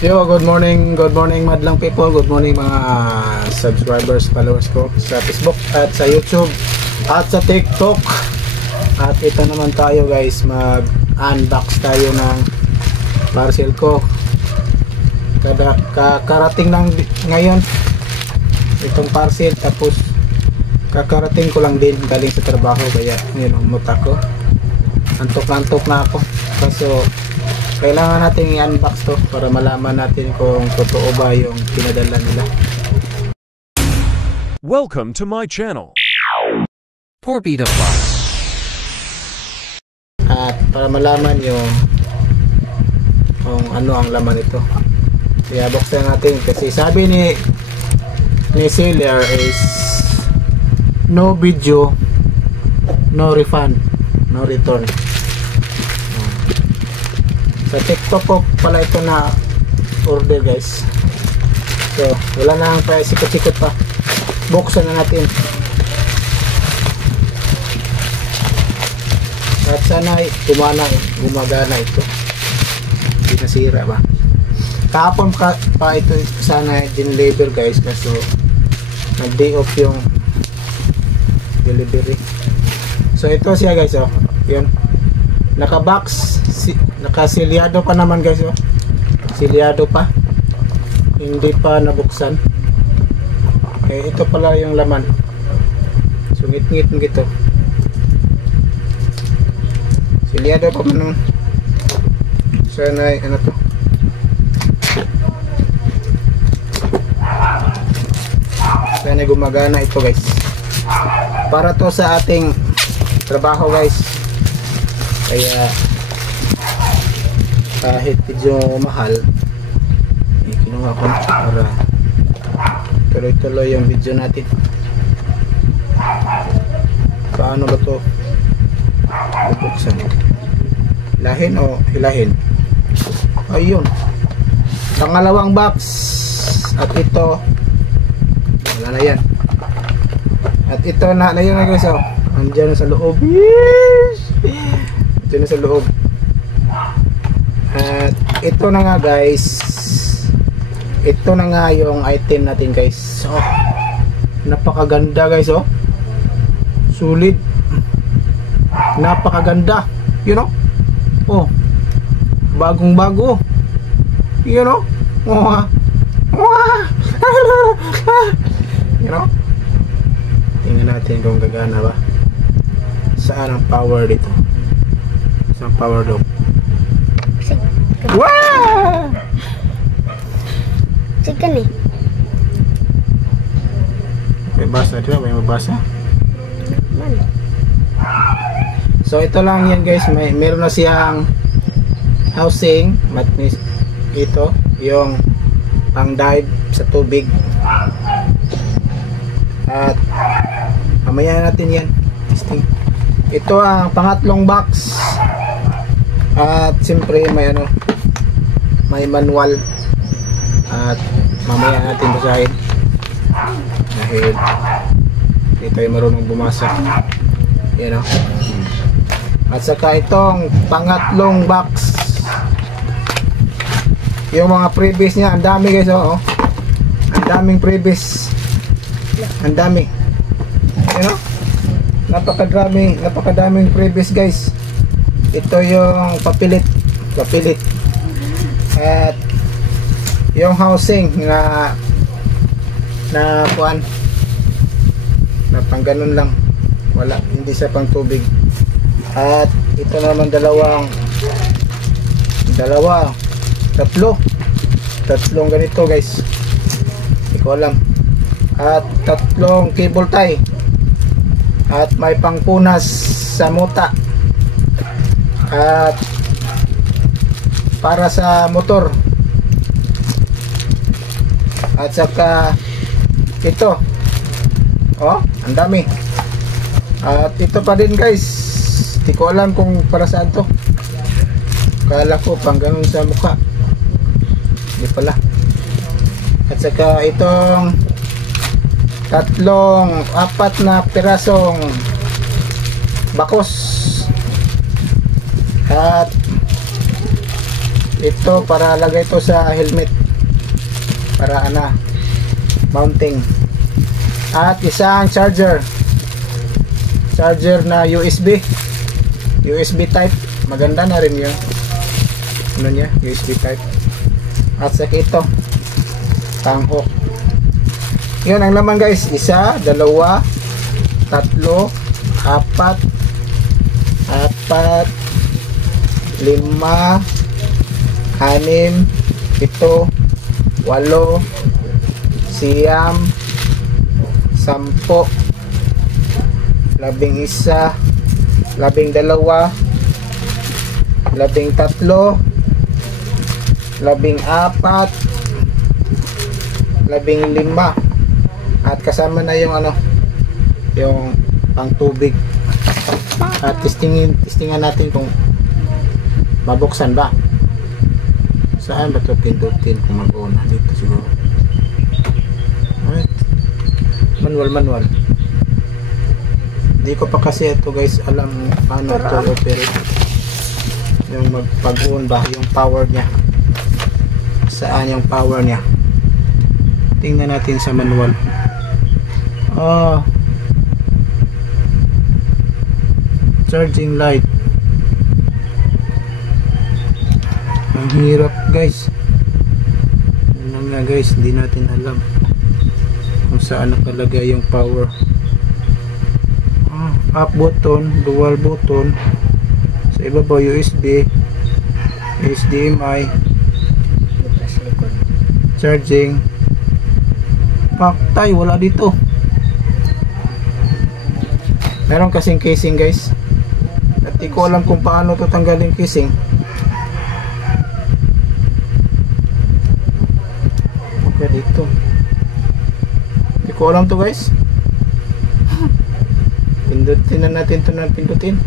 Yo, good morning madlang people, good morning mga subscribers, followers ko sa Facebook at sa YouTube at sa TikTok. At ito naman tayo guys, mag-unbox tayo ng parcel ko. Kakarating lang ngayon itong parcel, tapos kakarating ko lang din galing sa trabaho, kaya ngayon umutak ko. Antok na ako. Kaso kailangan natin i-unbox to para malaman natin kung totoo ba yung pinadala nila. Welcome to my channel. Torpedo Vlog. At para malaman yung kung ano ang laman ito, kaya buksan natin, kasi sabi ni seller is no video, no refund, no return. Sa TikTok ko pala ito na order guys. So wala na ang sikot-sikot pa, buksan na natin. At sana gumagana ito, hindi nasira ba. Kahapon pa ito sana din-deliver guys, kaso nag-day off yung delivery. So ito siya guys, oh, yun, naka-box, nakasilyado pa naman guys, oh. Silyado pa, hindi pa nabuksan. Ito pala yung laman. So ngit-ngit gito, silyado pa naman. Sana ano to, sana gumagana ito guys. Para to sa ating trabaho guys, kaya kahit medyo mahal, kinuha ko para tuloy-tuloy yung video natin. Paano ba to bubuksan? Hilahin o hilahin? Ayun, pangalawang box. At ito wala na yan. At ito na yun na guys, oh. Andiyan na sa loob. Andiyan na sa loob. At ito na nga guys, ito na nga yung item natin guys. So napakaganda guys, oh. Sulit, napakaganda, you know. Oh, bagong bago, you know. Oh, you know. Tingnan natin kung gagana ba. Saan ang power dito? Saan power daw? Wow! Chicken eh. May basa dito, may mabasa. Mana? So ito lang yan guys, meron na siyang housing, matnis ito, yung pang dive sa tubig. At mamaya natin yan testing. Ito ang pangatlong box. At siyempre may ano, may manual. At mamaya natin basahin dahil hindi tayo marunong bumasa, you know. At saka itong pangatlong box, yung mga previous niya, ang dami guys, oh. Ang daming previous, ang dami, you know. Napakadaming previous guys. Ito yung papilit. At yung housing na kuan, na pang ganun lang, wala, hindi siya pang tubig. At ito naman tatlong ganito guys, hindi ko alam. At tatlong cable tie, at may pangpunas sa muta, at para sa motor. At saka ito, oh, ang dami. At ito pa din guys, hindi ko alam kung para saan to. Kala ko pang ganun sa mukha, hindi pala. At saka itong apat na pirasong bakos. At Ito para lagay ito sa helmet. Para mounting. At isang charger. Charger na USB. USB type. Maganda na rin yun. Ano niya? USB type. At saka ito. Tanghok. Yun ang laman guys. 1, 2, 3, 4, 5, 6, 7, 8, 9, 10, 11, 12, 13, 14, 15, at kasama na yung yung pang tubig. At testingan natin kung mabuksan ba. Saan ba ito pindutin kung mag-on? Dito siguro. Alright. Manual. Hindi ko pa kasi ito guys alam paano ito operate. Yung pag-on ba, yung power niya. Saan yung power niya? Tingnan natin sa manual. Charging light. Ang hirap guys. Ano nga guys, hindi natin alam kung saan nakalagay yung power. Up button, dual button. Sa ibabaw USB, HDMI, charging. Paktay, wala dito. Meron kasing casing guys. At di ko alam kung paano ito tanggalin casing. Okay, dito. Di ko alam to guys. Pindutin na natin ito na pindutin.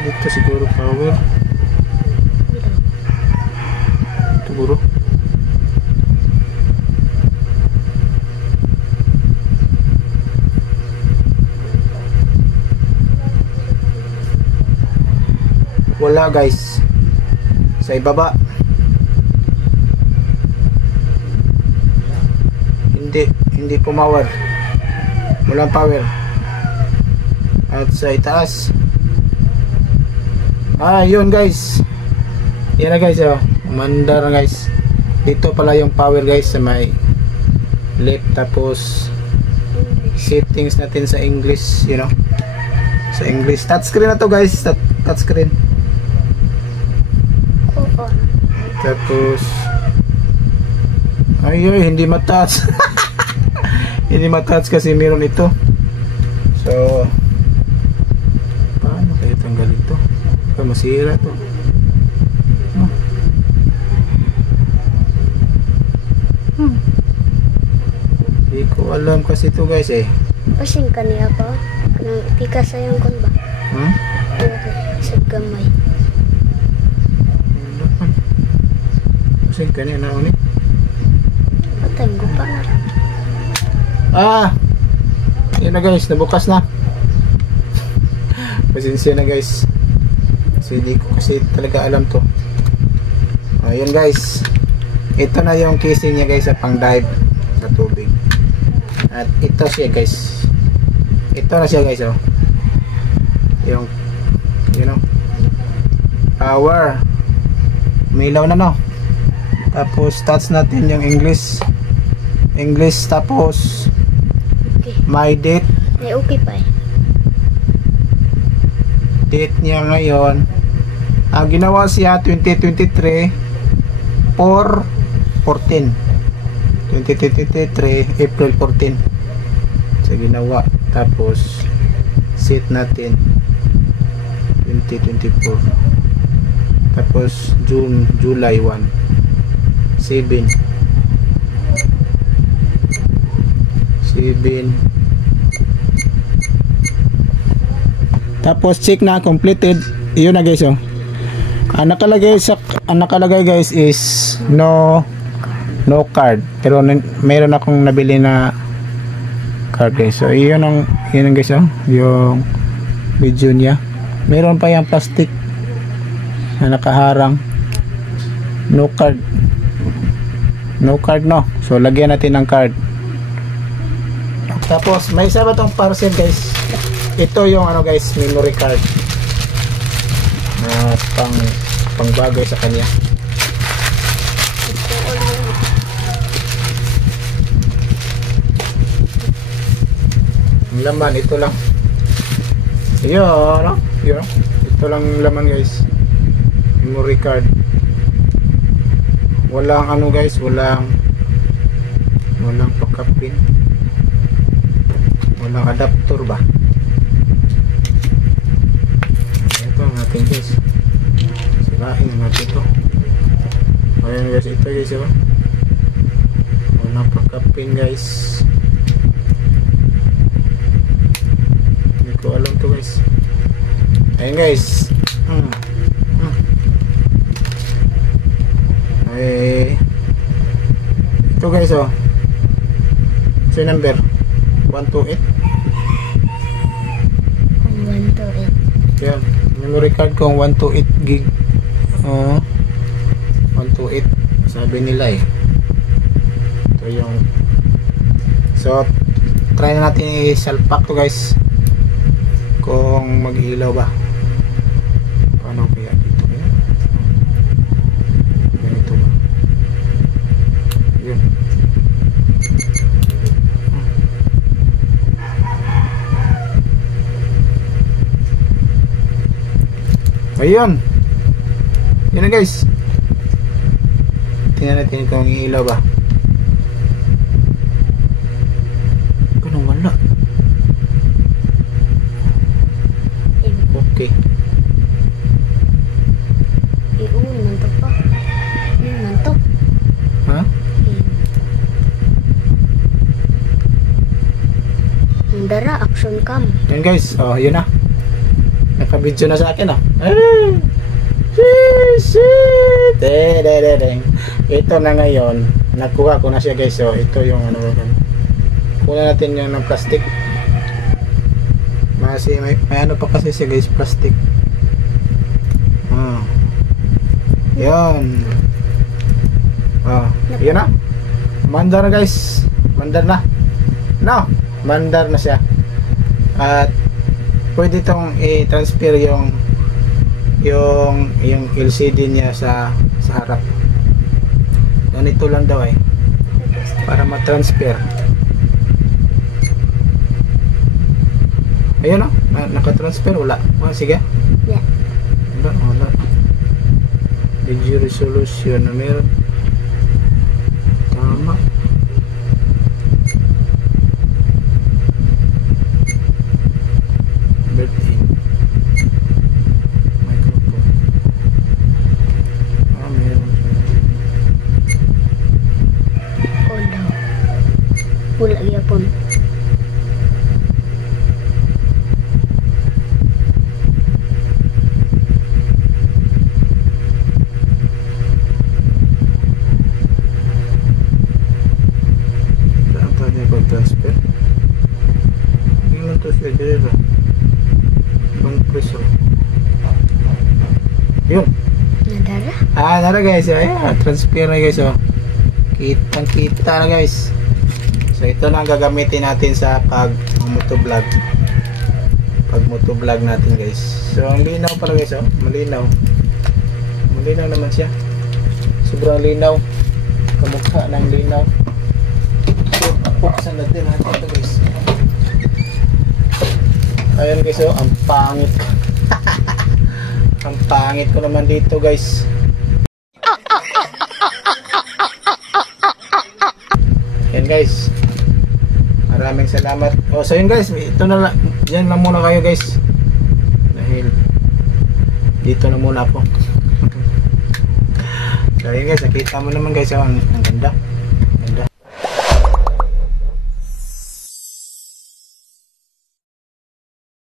Dito siguro power. Siguro. Wala guys. Sa ibaba. Hindi pumawer. Walang power. At sa itaas. Yun guys. Yan na guys, Manda na guys. Dito pala yung power guys sa may left, tapos settings natin sa English, sa English. Touchscreen na to guys, touchscreen. Tapos hindi matouch. Hindi matouch kasi meron ito. So paano kaya tanggalin ito? Masira to. Hindi ko alam kasi ito guys Pasing kaniya pa. Nang pika sa yung kon ba? Sa gamay. Pasing kaniya na ulit. Patay ko pa nga. Yan na guys, nabukas na. Pasensya na guys. Kasi hindi ko kasi talaga alam to. Ayan guys. Ito na yung casing niya guys sa pang dive sa tubig. At ito siya guys. Ito na siya guys Yung power. Umilaw na Tapos touch natin yung English, tapos Okay. my date. Okay pa Date niya ngayon. Ginawa siya 2023 4/14. 2023 April 14. So ginawa. Tapos set natin 2024. Tapos July 1. 7. Tapos check na completed. Iyon na guys ang nakalagay guys is no card, pero meron akong nabili na card guys. So iyon ang guys yung video niya. Meron pa yung plastic na nakaharang. No card. No card, no. So lagyan natin ng card. Tapos may isa pa tong parcel guys. Ito yung ano guys, memory card. Pang bagay sa kanya. Ang laman ito lang. Yun, no? Yun. Ito lang laman guys. Memory card. Walang ano guys, walang pakapin. Walang adapter ba? Ito natin guys. Sirain natin ito. Ayan guys, ito guys oh. Walang pakapin guys. Hindi ko alam to guys. Ayan guys. Ay, ito guys oh. Ito yung number 128. 128. Yan, memory card kong 128 gig. 128 sabi nila eh. Ito yung, so try na natin i-salpak to guys kung mag-ilaw ba. Paano kaya dito kaya? Ganito ba? Yun. Ayun. Yun na guys. Tingnan natin kung ilaw ba. Ganun wala. Okay. Mantok pa. Mantok. Ha? Ang dara, action cam. Yan guys. Oh, yun na. Naka-video na sa akin oh. Ito na ngayon. Nakuha ko na siya guys. So, ito yung ano. Kuha natin yung ng plastic. Kasi may ano pa kasi siya guys, plastic. Yun. Yun na. Mandar na guys. Mandar na. No, mandar na siya. At pwede itong i-transfer yung LCD niya sa harap. Ganito lang daw eh. Para ma-transfer. Ayun o, naka-transfer, wala. Sige. Yeah. Wala. Video resolution na meron. Tama. Birthday. Microphone. Meron. Wala yapon. Transfer. Tingnan to siya dito. Long pressure. Yun. Nadara? Nara guys. Transfer na guys. Kitang-kita na guys. So ito na ang gagamitin natin sa pag-motovlog. Pag-motovlog natin guys. So ang linaw pala guys. Malinaw. Malinaw naman siya. Sobrang linaw. Kamukha ng linaw. Buksan natin ito guys. Ayun guys ang pangit. Ang pangit ko naman dito guys. Yan guys. Maraming salamat. So yun guys, ito na lang. Diyan lang muna kayo guys. Dahil dito na muna ako. So yun guys, nakita mo naman guys ang ganda.